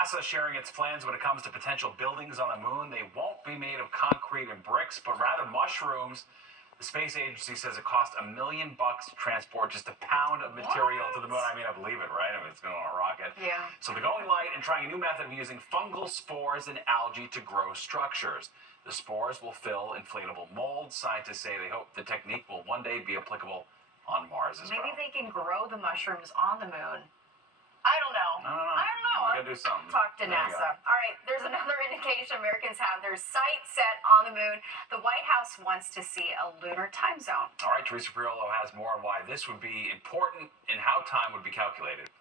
NASA sharing its plans when it comes to potential buildings on the moon. They won't be made of concrete and bricks, but rather mushrooms. The space agency says it cost $1 million to transport just a pound of material to the moon. I mean, I believe it, right? I mean, it's going on a rocket. Yeah. So they're going light and trying a new method of using fungal spores and algae to grow structures. The spores will fill inflatable molds. Scientists say they hope the technique will one day be applicable on Mars as well. Maybe they can grow the mushrooms on the moon. I don't know. I don't know. We gotta do something. Talk to NASA. All right, there's another indication Americans have their sights set on the moon. The White House wants to see a lunar time zone. All right, Teresa Priolo has more on why this would be important and how time would be calculated.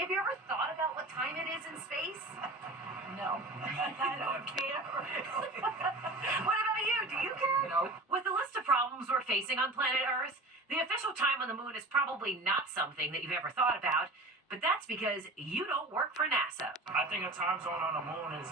Have you ever thought about what time it is in space? No. I don't care. What about you? Do you care? No. With the list of problems we're facing on planet Earth, the official time on the moon is probably not something that you've ever thought about. But that's because you don't work for NASA. I think a time zone on the moon is,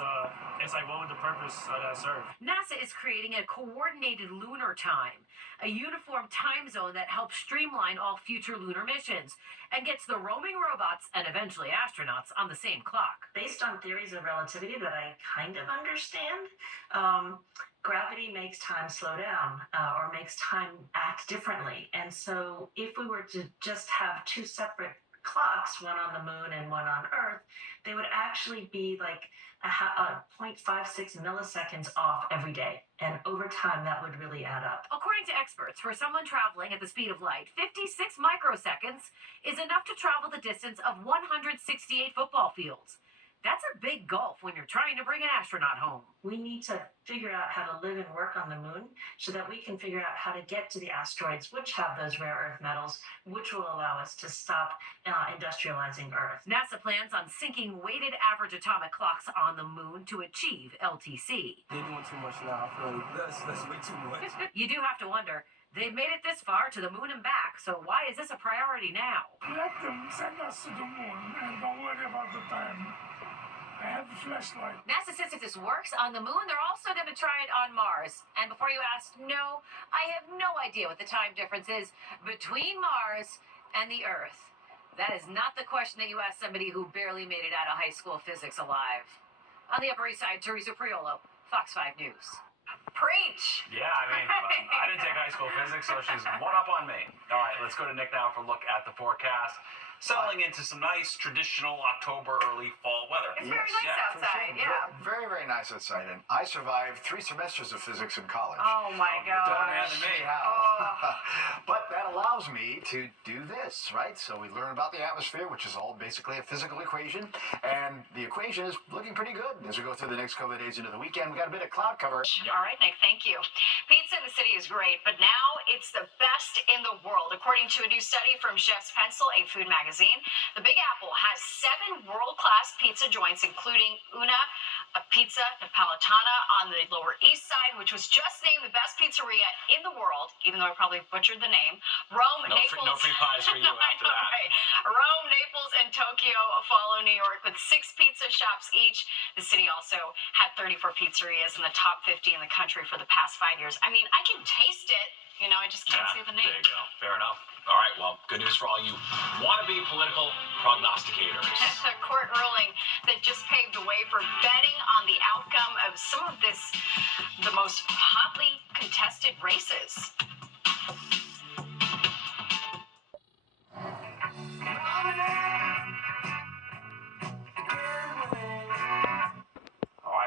it's like, what would the purpose of that serve? NASA is creating a coordinated lunar time, a uniform time zone that helps streamline all future lunar missions and gets the roaming robots and eventually astronauts on the same clock. Based on theories of relativity that I kind of understand, gravity makes time slow down or makes time act differently. And so if we were to just have two separate clocks, one on the moon and one on Earth, they would actually be like a 0.56 milliseconds off every day. And over time, that would really add up. According to experts, for someone traveling at the speed of light, 56 microseconds is enough to travel the distance of 168 football fields. That's a big gulf when you're trying to bring an astronaut home. We need to figure out how to live and work on the moon so that we can figure out how to get to the asteroids, which have those rare earth metals, which will allow us to stop industrializing Earth. NASA plans on sinking weighted average atomic clocks on the moon to achieve LTC. They're doing too much now. I feel like that's way too much. You do have to wonder, they've made it this far to the moon and back, so why is this a priority now? Let them send us to the moon and don't worry about the time. I have a flashlight. NASA says if this works on the moon, they're also going to try it on Mars. And before you ask, no, I have no idea what the time difference is between Mars and the Earth. That is not the question that you ask somebody who barely made it out of high school physics alive. On the Upper East Side, Teresa Priolo, Fox 5 News. Preach. Yeah, I mean, I didn't take high school physics, so she's one up on me. All right, let's go to Nick now for a look at the forecast. Settling into some nice traditional October, early fall weather. It's very nice outside, yeah. Very, very nice outside. And I survived 3 semesters of physics in college. Oh my Don't gosh. man to me. Oh. But that allows me to do this, right? So we learn about the atmosphere, which is all basically a physical equation. And the equation is looking pretty good as we go through the next couple of days into the weekend. We got a bit of cloud cover. All right, Nick, thank you. Pizza in the city is great, but now it's the best in the world. According to a new study from Chef's Pencil, a food magazine, the Big Apple has 7 world-class pizza joints, including Una Pizza Napolitana on the Lower East Side, which was just named the best pizzeria in the world, even though I probably butchered the name. Rome, Naples. No free pies for you after that. Right. Rome, Naples, and Tokyo follow New York with 6 pizza shops each. The city also had 34 pizzerias in the top 50 in the country for the past 5 years. I mean, I can taste it. You know, I just can't say the name. There you go. Fair enough. All right, well, good news for all you wannabe political prognosticators. A court ruling that just paved the way for betting on the outcome of some of the most hotly contested races.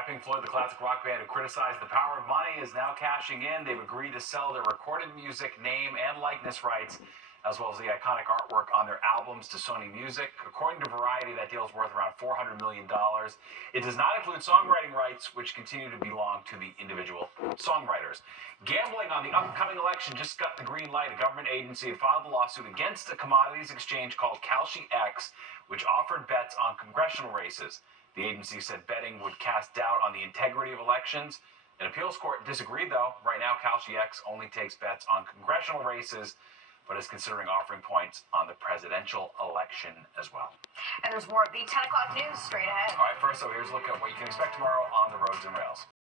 Pink Floyd, the classic rock band who criticized the power of money, is now cashing in. They've agreed to sell their recorded music, name, and likeness rights, as well as the iconic artwork on their albums to Sony Music. According to Variety, that deal is worth around $400 million. It does not include songwriting rights, which continue to belong to the individual songwriters. Gambling on the upcoming election just got the green light. A government agency had filed a lawsuit against a commodities exchange called Kalshi X, which offered bets on congressional races. The agency said betting would cast doubt on the integrity of elections. An appeals court disagreed, though. Right now, Kalshi X only takes bets on congressional races, but is considering offering points on the presidential election as well. And there's more of the 10 o'clock news straight ahead. All right, first, so here's a look at what you can expect tomorrow on the Roads and Rails.